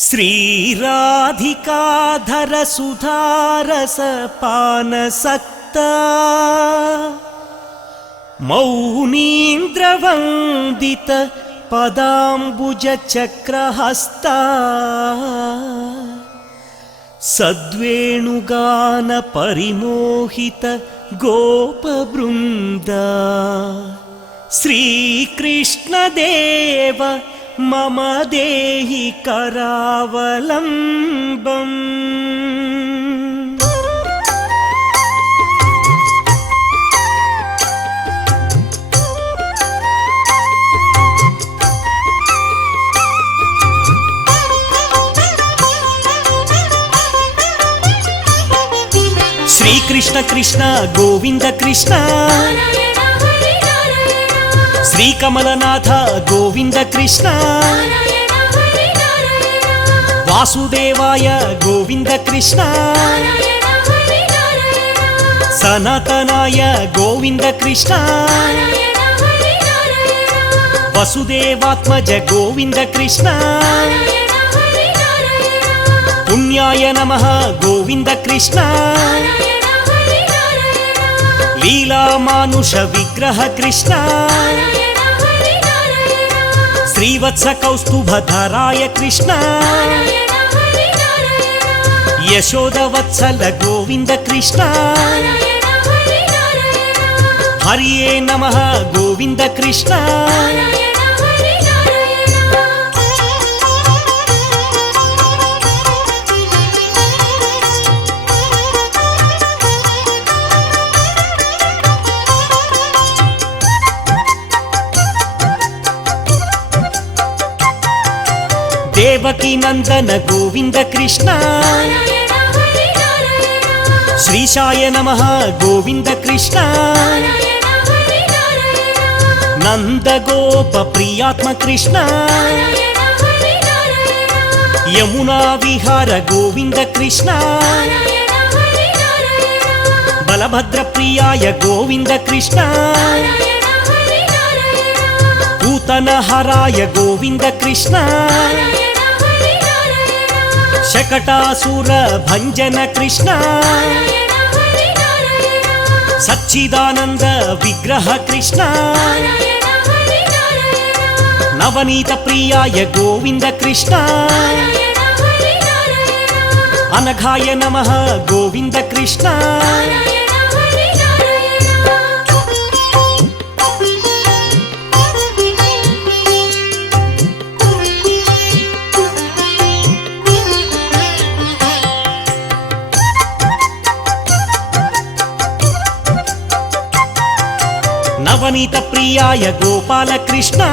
श्रीराधिकाधर सुधारस पानसक्ता मौनीन्द्रवन्दित पदाम्बुज चक्रहस्ता सद्वेणुगान परिमोहित गोपवृन्दा श्रीकृष्णदेव मम देहि करावलम्बम्। श्री कृष्ण कृष्ण गोविंद कृष्ण श्री कमलनाथ गोविंद कृष्ण वासुदेवाय गोविंद कृष्ण सनातनाय गोविंद कृष्ण वसुदेवात्मज गोविंद कृष्ण पुण्याय नमः गोविंद कृष्ण लीला मानुष विग्रह कृष्ण श्रीवत्स कौस्तुभधराय कृष्ण यशोदवत्सल गोविंद कृष्ण हरिये नमः गोविंद कृष्ण देवकी नंदन गोविंद कृष्ण श्रीशाय नमः गोविंद कृष्ण नंद गोप प्रियात्म कृष्ण यमुना विहार गोविंद कृष्ण बलभद्र प्रियाय गोविंद कृष्ण पूतन हराय गोविंद कृष्ण शकटासुर भंजन कृष्ण सच्चिदानंद विग्रह कृष्ण नवनीत प्रियाय गोविंद कृष्ण अनघाय नमः गोविंद कृष्ण नवनीत प्रियाय गोपाल कृष्ण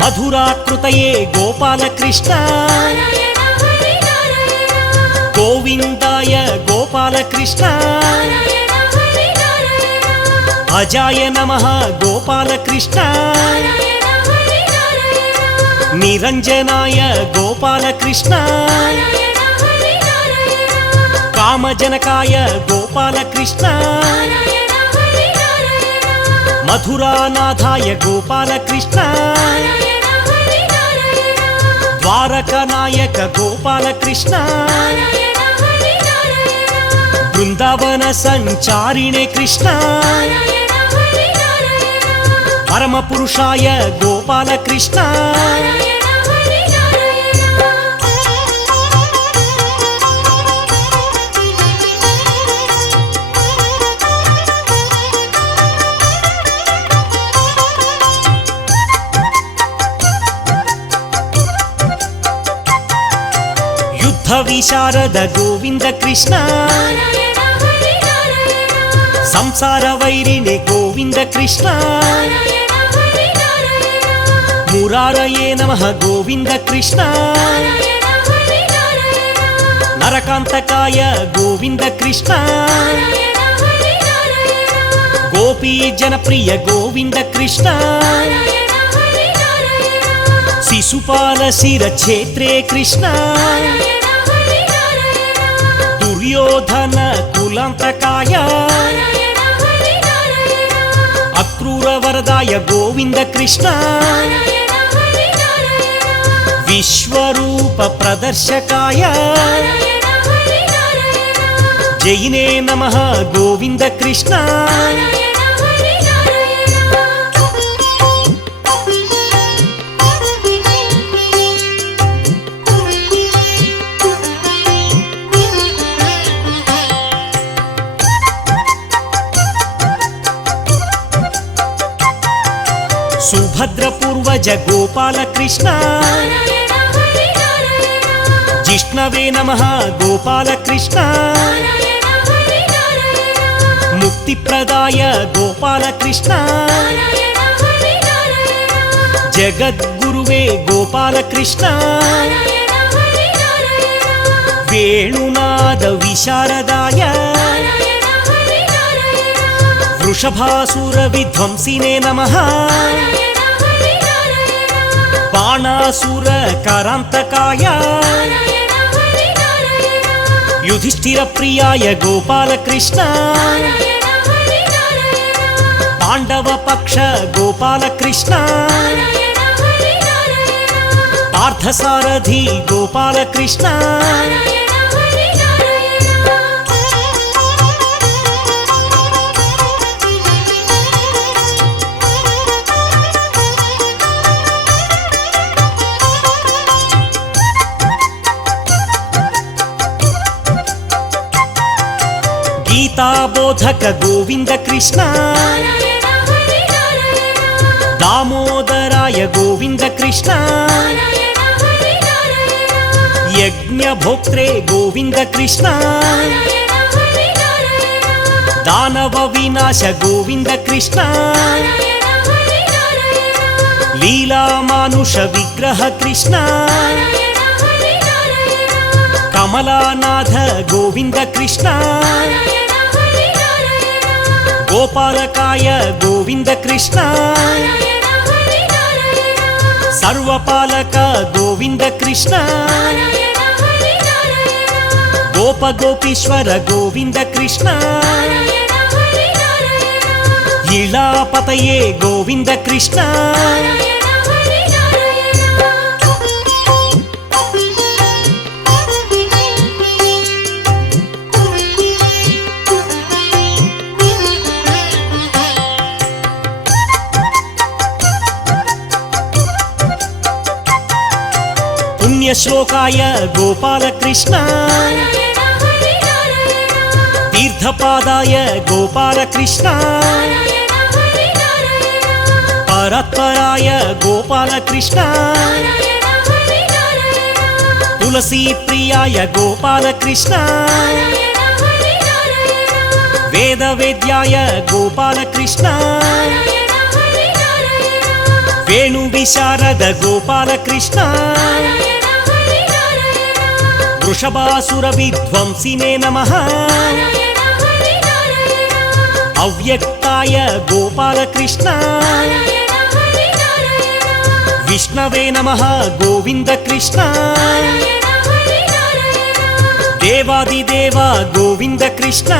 मधुराकृतये गोपाल कृष्ण गोविंदाय गोपाल कृष्ण अजाय नमः गोपाल कृष्ण निरंजनाय गोपाल कृष्ण कामजनकाय गोपाल कृष्ण मधुरानाथाय गोपाल कृष्ण द्वारकानायक गोपाल कृष्ण वृंदावन संचारिणे कृष्ण परम पुरुषाय गोपाल कृष्ण विशारद गोविंद कृष्ण संसार वैरिणे गोविंद कृष्ण मुरारये नमः गोविंद कृष्ण नरकांतकाय गोविंद कृष्ण गोपी जनप्रिय गोविंद कृष्ण शिशुपाल शिरक्षेत्रे कृष्ण दुर्योधन कुलांतकाय अक्रूर वरदाय गोविंद कृष्ण విశ్వరూప ప్రదర్శకాయ జైనే నమః గోవింద కృష్ణ సుభద్ర పూర్వజ గోపాల కృష్ణ జిష్ణవే నమః గోపాల కృష్ణ ముక్తిప్రదాయ గోపాల కృష్ణ జగద్గురువే గోపాల కృష్ణ వేణునాద విశారదాయ వృషభాసుర విధ్వంసినే నమః బాణాసుర కరాంతకాయ యుధిష్ఠిర ప్రియాయ గోపాల కృష్ణ పాండవ పక్ష గోపాల కృష్ణ పార్థసారథి గోపాల కృష్ణ గీతాబోధక గోవింద కృష్ణ దామోదరాయ గోవింద కృష్ణ యజ్ఞభోక్త్రే గోవింద కృష్ణ దానవ వినాశ గోవింద కృష్ణ లీలామానుష విగ్రహ కృష్ణ కమలానాథ గోవింద కృష్ణ గోపాలకాయ గోవింద కృష్ణ సర్వపాలక గోవింద కృష్ణ గోప గోపీశ్వర గోవింద కృష్ణ ఇళాపతయే గోవింద కృష్ణ పుణ్యశ్లోకాయ గోపాల కృష్ణ తీర్థపాదాయ గోపాల కృష్ణ పరత్పరాయ గోపాల కృష్ణ తులసీ ప్రియాయ గోపాల కృష్ణ వేద వేద్యాయ గోపాల కృష్ణ వేణు విశారద గోపాల కృష్ణ వృషభాసుర విధ్వంసినే నమః అవ్యక్తాయ గోపాల కృష్ణ విష్ణవే నమః గోవింద కృష్ణ దేవాదిదేవ గోవింద కృష్ణ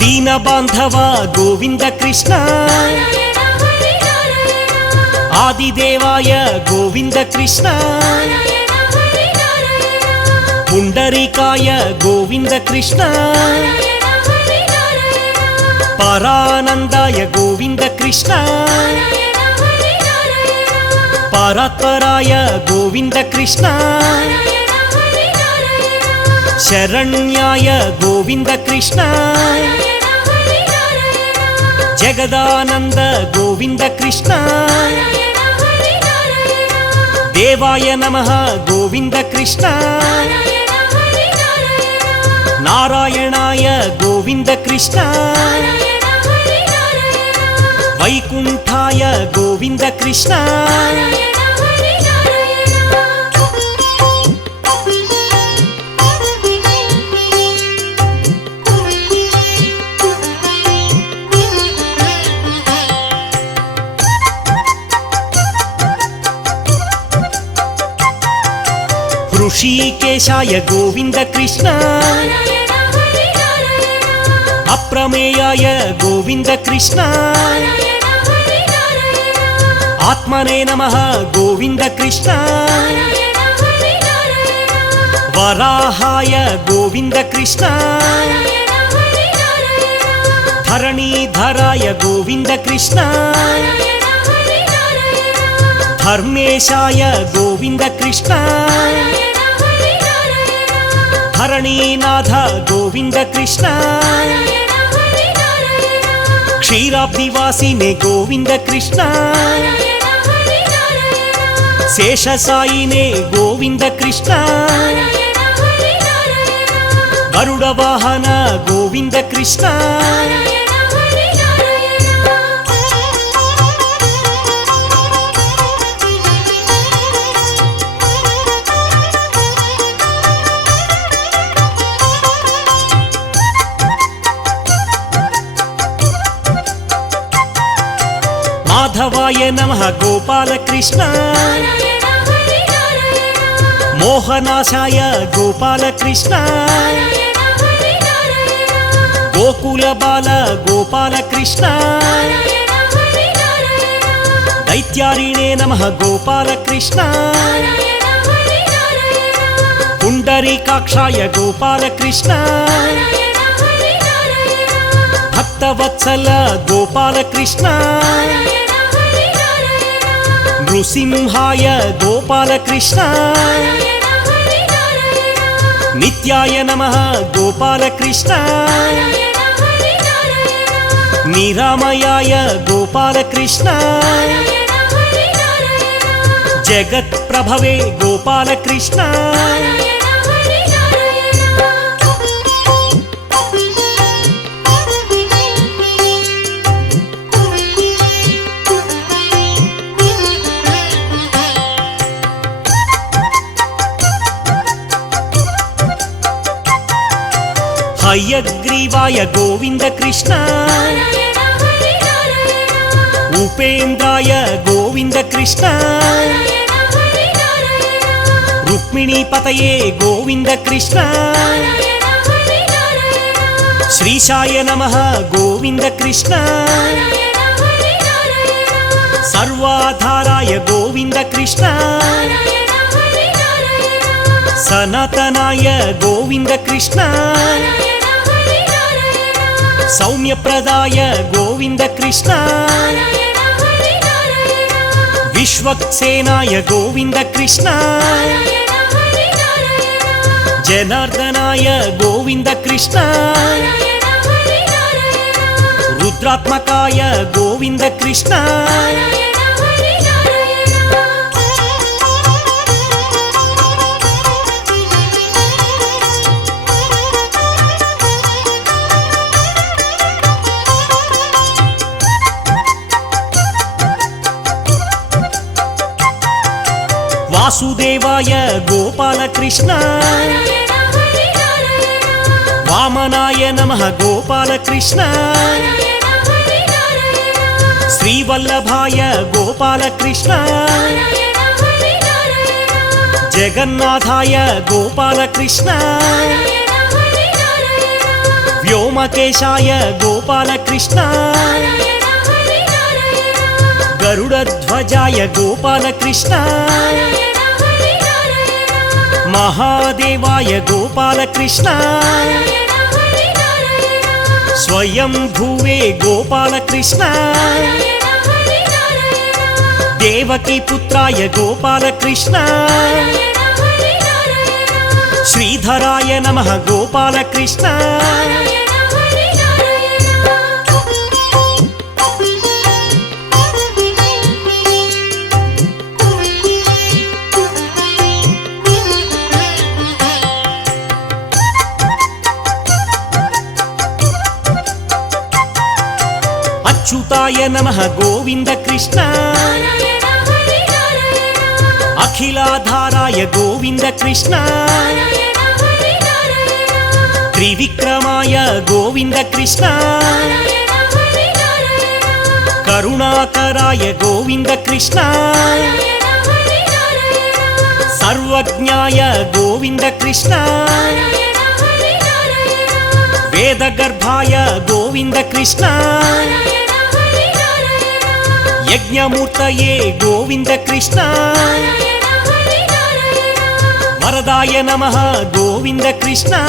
దీన బాంధవ గోవింద కృష్ణ ఆదిదేవాయ గోవింద కృష్ణ పుండరీకాయ గోవింద కృష్ణ పరానందాయ గోవింద కృష్ణ పరాత్పరాయ గోవింద కృష్ణ శరణ్యాయ గోవింద కృష్ణ జగదానంద గోవింద కృష్ణ దేవాయ నమః గోవింద కృష్ణ నారాయణాయ గోవింద కృష్ణ వైకుంఠాయ గోవింద కృష్ణ ऋषिकेशाय गोविन्द कृष्ण अप्रमेयाय गोविन्द कृष्ण आत्मने नमः गोविन्द कृष्ण वराहाय गोविन्द कृष्ण धरणीधराय गोविन्द कृष्ण धर्मेशाय गोविन्द कृष्ण धरणीनाथ गोविन्द कृष्ण क्षीराब्धिवासिने गोविन्द कृष्ण शेषसायिने गोविन्द कृष्ण गरुडवाहन गोविन्द कृष्ण माधवाय नमः गोपाल कृष्ण मोहनाशाय गोपाल कृष्ण गोकुल बाल गोपाल कृष्ण दैत्यारिणे नमः गोपाल कृष्ण पुंडरीकाक्षाय गोपाल कृष्ण भक्तवत्सल गोपाल कृष्ण नृसिंहाय गोपाल कृष्ण नित्याय नमः गोपाल कृष्ण निरामयाय गोपाल कृष्ण जगत् प्रभवे गोपाल कृष्ण हयग्रीवाय गोविन्द कृष्ण उपेन्द्राय गोविन्द कृष्ण रुक्मिणीपतये गोविन्द कृष्ण श्रीशाय नमः गोविन्द कृष्ण सर्वाधाराय गोविन्द कृष्ण सनातनाय गोविन्द कृष्ण सौम्यप्रदाय गोविन्द कृष्ण विश्वक्सेनाय गोविन्द कृष्ण जनार्दनाय गोविन्द कृष्ण रुद्रात्मकाय गोविन्द कृष्ण वासुदेवाय गोपाल कृष्ण वामनाय नमः गोपाल कृष्ण श्रीवल्लभाय गोपाल कृष्ण जगन्नाथाय गोपाल कृष्ण व्योमकेशाय गोपाल कृष्ण गरुडध्वजाय गोपाल कृष्ण महादेवाय गोपाल कृष्ण स्वयंभुवे गोपाल कृष्ण देवकी पुत्राय गोपाल कृष्ण श्रीधराय नमः गोपाल कृष्ण अच्युताय नमः गोविन्द कृष्ण अखिलाधाराय गोविन्द कृष्ण त्रिविक्रमाय गोविन्द कृष्ण करुणाकराय गोविन्द कृष्ण सर्वज्ञाय गोविन्द कृष्ण वेदगर्भाय गोविन्द कृष्ण यज्ञमूर्तये गोविन्द कृष्ण वरदाय नमः गोविन्द कृष्ण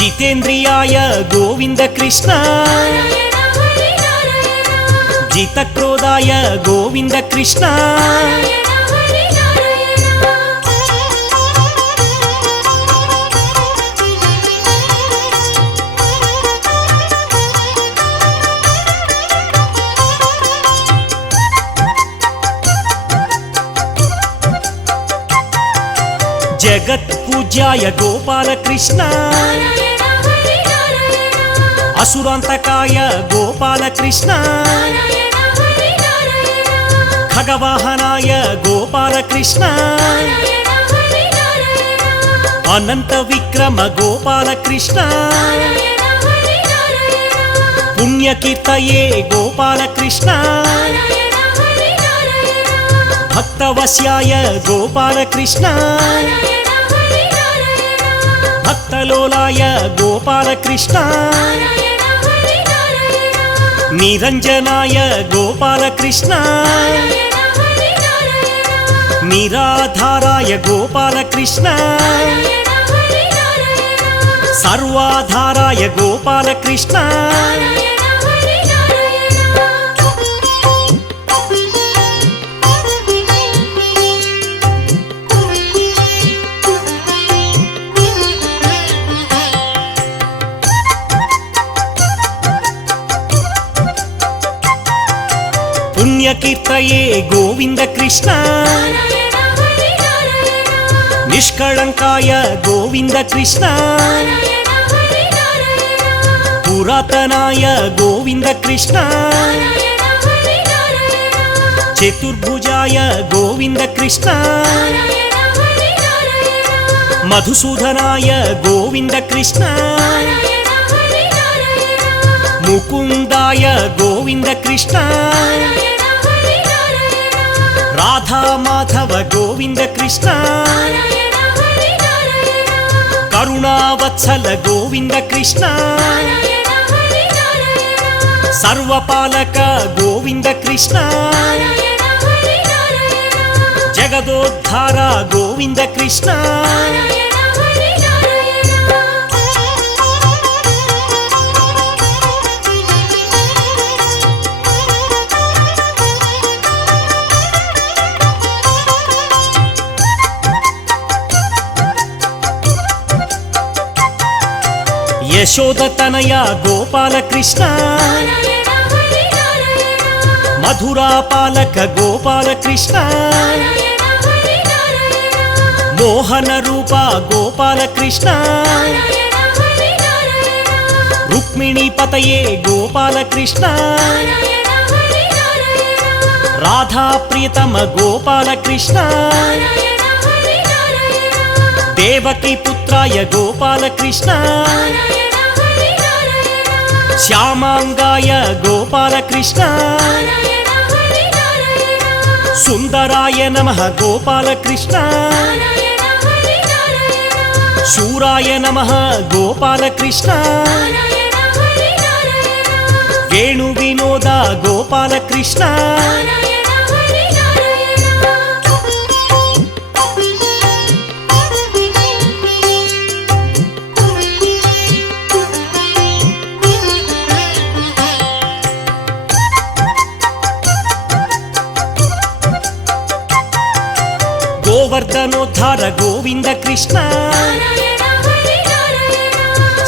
जितेन्द्रियाय गोविन्द कृष्ण जितक्रोधाय गोविन्द कृष्ण जगत्पूज्याय गोपाल कृष्ण असुरान्तकाय गोपाल कृष्ण खगवाहनाय गोपाल कृष्ण अनंत विक्रम गोपाल कृष्ण पुण्यकीर्तये गोपाल कृष्ण भक्तवश्याय गोपाल कृष्ण भक्तलोलाय गोपाल कृष्ण निरंजनाय गोपाल कृष्ण निराधाराय गोपाल कृष्ण सर्वाधाराय गोपाल कृष्ण पुण्यकीर्तये गोविन्द कृष्ण निष्कळंकाय गोविन्द कृष्ण पुरातनाय गोविन्द कृष्ण चतुर्भुजाय गोविन्द कृष्ण मधुसूदनाय गोविन्द कृष्ण मुकुंदाय गोविन्द कृष्ण राधा माधव गोविन्द कृष्ण करुणावत्सल गोविन्द कृष्ण सर्वपालक गोविन्द कृष्ण जगदोद्धार गोविन्द कृष्ण यशोदतनया गोपाल कृष्ण मधुरा पालक गोपाल कृष्ण मोहन रूपा गोपाल कृष्ण रुक्मिणी पतये गोपाल कृष्ण राधा प्रियतम गोपाल कृष्ण देवकी पुत्राय गोपाल कृष्ण श्यामांगाय गोपाल कृष्ण सुंदराय नमः गोपाल कृष्ण शूराय नमः गोपाल कृष्ण वेणु विनोद गोपाल कृष्ण गोवर्धनोद्धार गोविन्द कृष्ण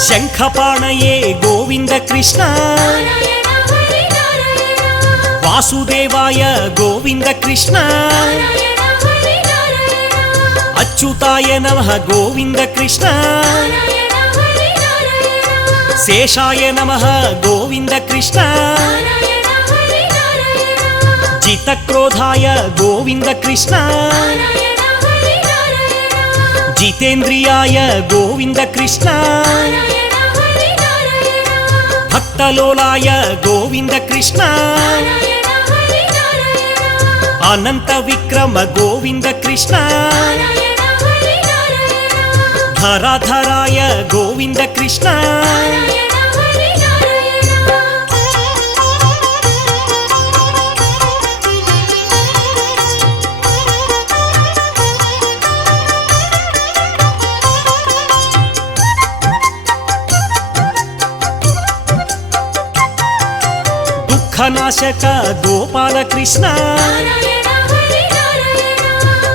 शंखपाणये गोविन्द कृष्ण वासुदेवाय गोविन्द कृष्ण अच्युताय नमः गोविन्द कृष्ण शेषाय नमः गोविन्द कृष्ण जितक्रोधाय गोविन्द कृष्ण जितेन्द्रियाय गोविन्द कृष्ण भक्तलोलाय गोविन्द कृष्ण అనంత విక్రమ గోవింద కృష్ణ నారాయణ హరి నారాయణ ధరాధరాయ గోవింద కృష్ణ నారాయణ హరి నారాయణ దుఃఖనాశక గోపాల కృష్ణ నారాయణ హరి నారాయణ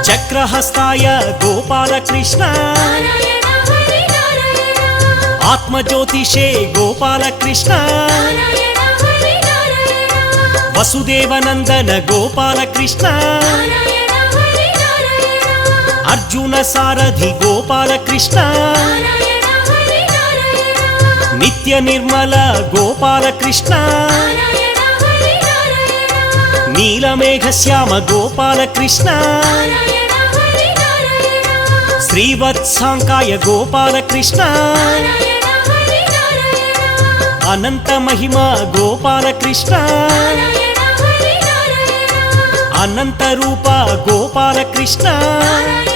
చక్రహస్తాయ గోపాల కృష్ణ నారాయణ హరి నారాయణ ఆత్మజ్యోతిషే గోపాల కృష్ణ నారాయణ హరి నారాయణ వసుదేవనందన గోపాల కృష్ణ నారాయణ హరి నారాయణ అర్జున సారథి గోపాల కృష్ణ నారాయణ హరి నారాయణ నిత్య నిర్మల గోపాల కృష్ణ నారాయణ హరి నారాయణ నీలమేఘ శ్యామ గోపాల కృష్ణ నారాయణ హరి నారాయణ శ్రీవత్సాంకాయ గోపాల కృష్ణ నారాయణ హరి నారాయణ అనంత మహిమ గోపాల కృష్ణ నారాయణ హరి నారాయణ అనంత రూప గోపాల కృష్ణ నారాయణ